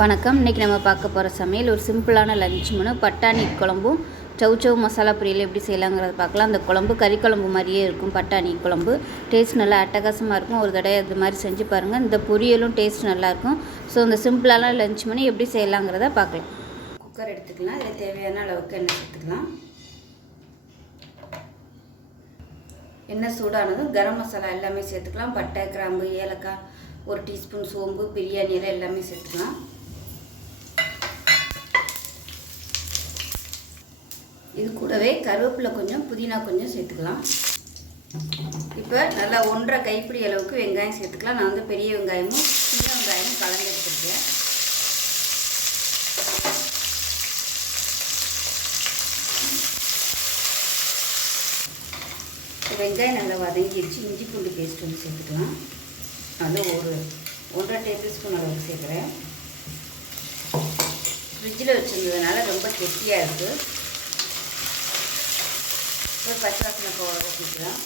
வணக்கம். இன்றைக்கி நம்ம பார்க்க போகிற சமையல் ஒரு சிம்பிளான லஞ்ச் மெனு. பட்டாணி குழம்பும் chow மசாலா பொரியல் எப்படி செய்யலாங்கிறத பார்க்கலாம். அந்த குழம்பு கறி குழம்பு மாதிரியே இருக்கும். பட்டாணி குழம்பு டேஸ்ட் நல்லா அட்டகாசமாக இருக்கும். ஒரு தடவை இது மாதிரி செஞ்சு பாருங்கள். இந்த பொரியலும் டேஸ்ட் நல்லாயிருக்கும். ஸோ இந்த சிம்பிளான லஞ்ச் மெனு எப்படி செய்யலாங்கிறத பார்க்கலாம். குக்கர் எடுத்துக்கலாம். இதில் தேவையான அளவுக்கு எண்ணெய் சேர்த்துக்கலாம். எண்ணெய் சூடானதும் கரம் மசாலா எல்லாமே சேர்த்துக்கலாம். பட்டை, கிராம்பு, ஏலக்காய், ஒரு டீஸ்பூன் சோம்பு, பிரியாணி இலை எல்லாமே சேர்த்துக்கலாம். இது கூடவே கருவேப்பிலை கொஞ்சம், புதினா கொஞ்சம் சேர்த்துக்கலாம். இப்போ நல்லா 1.5 கைப்பிடி அளவுக்கு வெங்காயம் சேர்த்துக்கலாம். நான் வந்து பெரிய வெங்காயமும் சின்ன வெங்காயமும் கலந்து எடுத்துருக்கேன். வெங்காயம் நல்லா வதங்கிடுச்சு. இஞ்சி பூண்டு பேஸ்ட் வந்து சேர்த்துக்கலாம். அது ஒரு 1.5 டேபிள் ஸ்பூன் அளவுக்கு சேர்க்குறேன். ஃப்ரிட்ஜில் வச்சுருந்ததுனால ரொம்ப கெட்டியாக இருக்குது. ஒரு பச்சை வாசனை போக ஊற்றிக்கலாம்.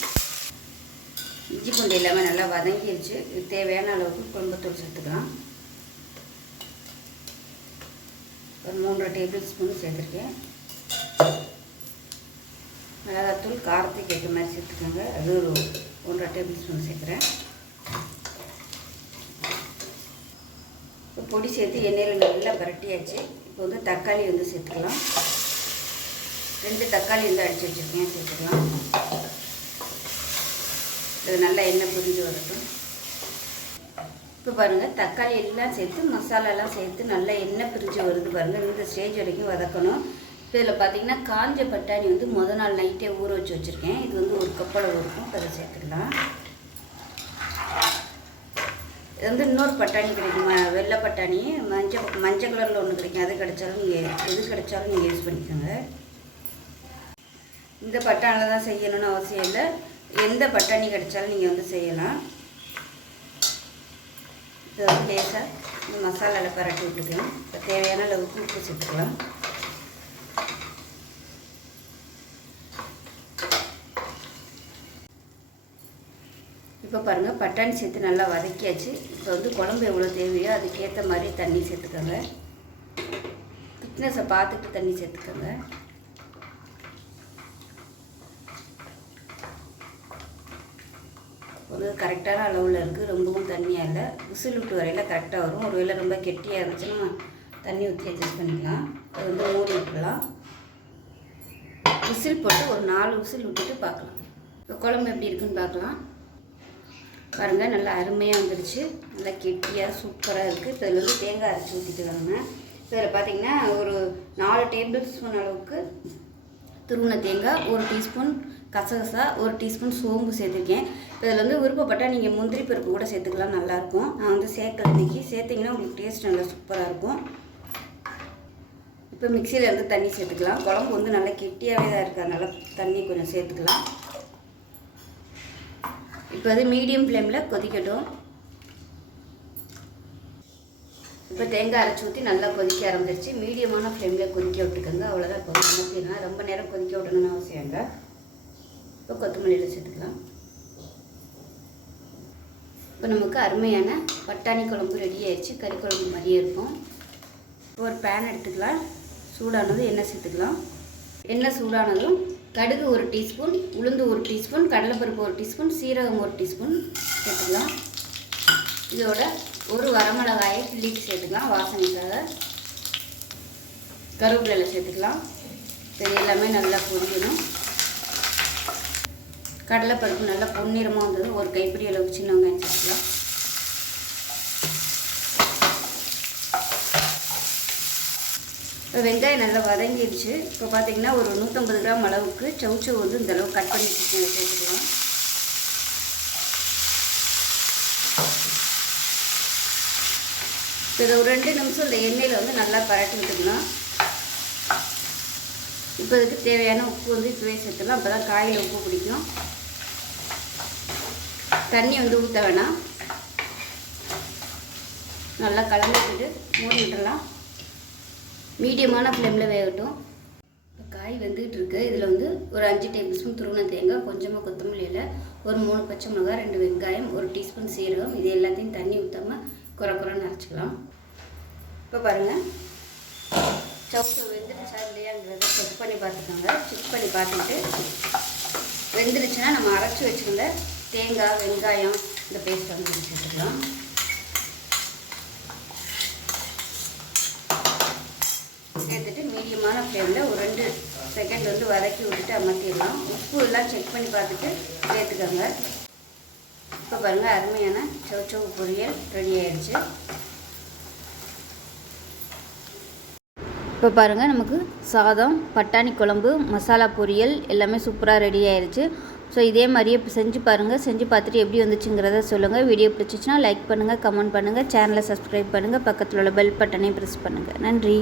இஞ்சி பூண்டு எல்லாமே நல்லா வதங்கிடுச்சு. இது தேவையான அளவுக்கு குழம்புத்தூள் சேர்த்துக்கலாம். ஒரு 3.5 டேபிள் ஸ்பூன் சேர்த்துருக்கேன். மிளகாத்தூள் காரத்துக்கு ஏற்ற மாதிரி சேர்த்துக்கோங்க. அது ஒரு 1.5 டேபிள் ஸ்பூன் சேர்க்குறேன். இப்போ பொடி சேர்த்து எண்ணெயில் நல்லா பரட்டியாச்சு. இப்போ வந்து தக்காளி வந்து சேர்த்துக்கலாம். 2 தக்காளி வந்து அடித்து வச்சுருக்கேன், சேர்த்துக்கலாம். இது நல்லா எண்ணெய் புரிஞ்சு வரட்டும். இப்போ பாருங்கள், தக்காளி எல்லாம் சேர்த்து மசாலாலாம் சேர்த்து நல்லா எண்ணெய் பிரிஞ்சு வருது பாருங்கள். இந்த ஸ்டேஜ் வரைக்கும் வதக்கணும். இப்போ இதில் பார்த்திங்கன்னா காஞ்ச பட்டாணி வந்து முதல் நாள் நைட்டே ஊற வச்சு வச்சுருக்கேன். இது வந்து 1 கப் அளவு இருக்கும். அதை சேர்த்துக்கலாம். இது வந்து இன்னொரு பட்டாணி கிடைக்கும், வெள்ளை பட்டாணி, மஞ்சள் கலரில் ஒன்று கிடைக்கும். அது கிடைச்சாலும் நீங்கள் எது கிடைச்சாலும் நீங்கள் யூஸ் பண்ணிக்கோங்க. இந்த பட்டாணியில் தான் செய்யணும்னு அவசியம் இல்லை. எந்த பட்டாணி கிடைச்சாலும் நீங்கள் வந்து செய்யலாம். இது வந்து லேசாக இந்த மசாலாவில் பரட்டி விட்டுக்கலாம். இப்போ தேவையான அளவுக்கு உப்பு சேர்த்துக்கலாம். இப்போ பாருங்கள், பட்டாணி சேர்த்து நல்லா வதக்கியாச்சு. இப்போ வந்து குழம்பு எவ்வளோ தேவையோ அதுக்கேற்ற மாதிரி தண்ணி சேர்த்துக்கோங்க. திக்னஸை பார்த்துட்டு தண்ணி சேர்த்துக்கோங்க. ஒரு கரெக்டான அளவில் இருக்குது. ரொம்பவும் தண்ணியாக இல்லை. விசில் விட்டு வரையில் கரெக்டாக வரும். ஒரு வேளை ரொம்ப கெட்டியாக இருந்துச்சுன்னா தண்ணி ஊற்றி அட்ஜஸ்ட் பண்ணிக்கலாம். அது வந்து மூடி விட்டுலாம். விசில் போட்டு ஒரு 4 விசில் விட்டுட்டு பார்க்கலாம். இப்போ குழம்பு எப்படி இருக்குன்னு பார்க்கலாம். பாருங்கள், நல்லா அருமையாக வந்துருச்சு. நல்லா கெட்டியாக சூப்பராக இருக்குது. இப்போ இதில் வந்து தேங்காய் அரைச்சி ஊற்றிட்டுருக்காங்க. இதில் பார்த்திங்கன்னா ஒரு 4 டேபிள் ஸ்பூன் அளவுக்கு துருவின தேங்காய், 1 டீஸ்பூன் கசகசா, 1 டீஸ்பூன் சோம்பு சேர்த்துருக்கேன். இப்போ இதில் வந்து விருப்பப்பட்டால் நீங்கள் முந்திரி பருப்பு கூட சேர்த்துக்கலாம், நல்லாயிருக்கும். நான் வந்து சேர்க்கல இன்றைக்கி. சேர்த்திங்கன்னா உங்களுக்கு டேஸ்ட் நல்லா சூப்பராக இருக்கும். இப்போ மிக்சியில் இருந்து தண்ணி சேர்த்துக்கலாம். குழம்பு வந்து நல்லா கெட்டியாகவே தான் இருக்குது. அதனால் தண்ணி கொஞ்சம் சேர்த்துக்கலாம். இப்போ அது மீடியம் ஃப்ளேமில் கொதிக்கட்டும். இப்போ தேங்காய் அரைச்சி ஊற்றி நல்லா கொதிக்க ஆரம்பிச்சிருச்சு. மீடியமான ஃப்ளேமில் கொதிக்க விட்டுக்கோங்க. அவ்வளோதான். இப்போ ஊற்றிடலாம். ரொம்ப நேரம் கொதிக்க விடணும்னு அவசியம் இல்லை. இப்போ கொத்தமல்லியில் சேர்த்துக்கலாம். இப்போ நமக்கு அருமையான பட்டாணி குழம்பு ரெடி ஆயிடுச்சு. கறி குழம்பு மாதிரியே இருக்கும். இப்போ ஒரு பேன் எடுத்துக்கலாம். சூடானதும் எண்ணெய் சேர்த்துக்கலாம். எண்ணெய் சூடானதும் கடுகு 1 டீஸ்பூன், உளுந்து 1 டீஸ்பூன், கடலைப்பருப்பு 1 டீஸ்பூன், சீரகம் 1 டீஸ்பூன் சேர்த்துக்கலாம். இதோட ஒரு வரமிளகாயை கிள்ளிட்டு சேர்த்துக்கலாம் வாசனைக்காக. கருவேப்பிலை சேர்த்துக்கலாம். இது எல்லாமே நல்லா பொரியணும். கடலைப்பருப்பு நல்லா பொன்னிறமாக வந்தது. ஒரு கைப்பிடி அளவுக்கு சின்ன வெங்காயம் சேர்த்துக்கலாம். இப்போ வெங்காயம் நல்லா வதங்கிடுச்சு. இப்போ பார்த்திங்கன்னா ஒரு 150 கிராம் அளவுக்கு chow வந்து இந்த அளவுக்கு கட் பண்ணி சேர்த்துக்கலாம். இப்போ இதை ஒரு 2 நிமிஷம் இந்த எண்ணெயில் வந்து நல்லா பரட்டி விட்டுக்கலாம். இப்போ இதுக்கு தேவையான உப்பு வந்து இப்போவே சேர்த்துக்கலாம். அப்போ தான் காயில் உப்பு பிடிக்கும். தண்ணி வந்து ஊற்ற வேணாம். நல்லா கலந்துக்கிட்டு மூடி விட்டுடலாம். மீடியமான ஃப்ளேமில் வேகட்டும். இப்போ காய் வெந்துக்கிட்டு இருக்குது. இதில் வந்து ஒரு 5 டேபிள் ஸ்பூன் துருவின தேங்காய், கொஞ்சமாக கொத்தமல்லி இலை, ஒரு 3 பச்சை மிளகாய், 2 வெங்காயம், 1 டீஸ்பூன் சீரகம், இது எல்லாத்தையும் தண்ணி ஊற்றாமல் குறை குறைன்னு அரைச்சிக்கலாம். இப்போ பாருங்கள் சவுச்சோ வெந்துருச்சா இல்லையாங்கிறத செக் பண்ணி பார்த்துக்கோங்க. செக் பண்ணி பார்த்துட்டு வெந்துருச்சுன்னா நம்ம அரைச்சி வச்சுருந்த தேங்காய் வெங்காயம் இந்த பேஸ்ட் வந்து வச்சுக்கலாம். சேர்த்துட்டு மீடியமான ஃப்ளேமில் ஒரு 2 செகண்ட் வந்து வதக்கி விட்டுட்டு அமர்த்திடலாம். உப்பு எல்லாம் செக் பண்ணி பார்த்துட்டு சேர்த்துக்கோங்க. இப்போ பாருங்கள் அருமையான சவுச்சோ பொரியல் ரெடி ஆகிடுச்சு. இப்போ பாருங்கள் நமக்கு சாதம், பட்டாணி குழம்பு, மசாலா பொரியல் எல்லாமே சூப்பராக ரெடி ஆயிடுச்சு. ஸோ இதே மாதிரியே இப்போ செஞ்சு பாருங்கள். செஞ்சு பார்த்துட்டு எப்படி வந்துச்சுங்கிறத சொல்லுங்கள். வீடியோ பிடிச்சிச்சின்னா லைக் பண்ணுங்கள், கமெண்ட் பண்ணுங்கள், சேனலை சப்ஸ்கிரைப் பண்ணுங்கள், பக்கத்தில் உள்ள பெல் பட்டனை ப்ரெஸ் பண்ணுங்கள். நன்றி.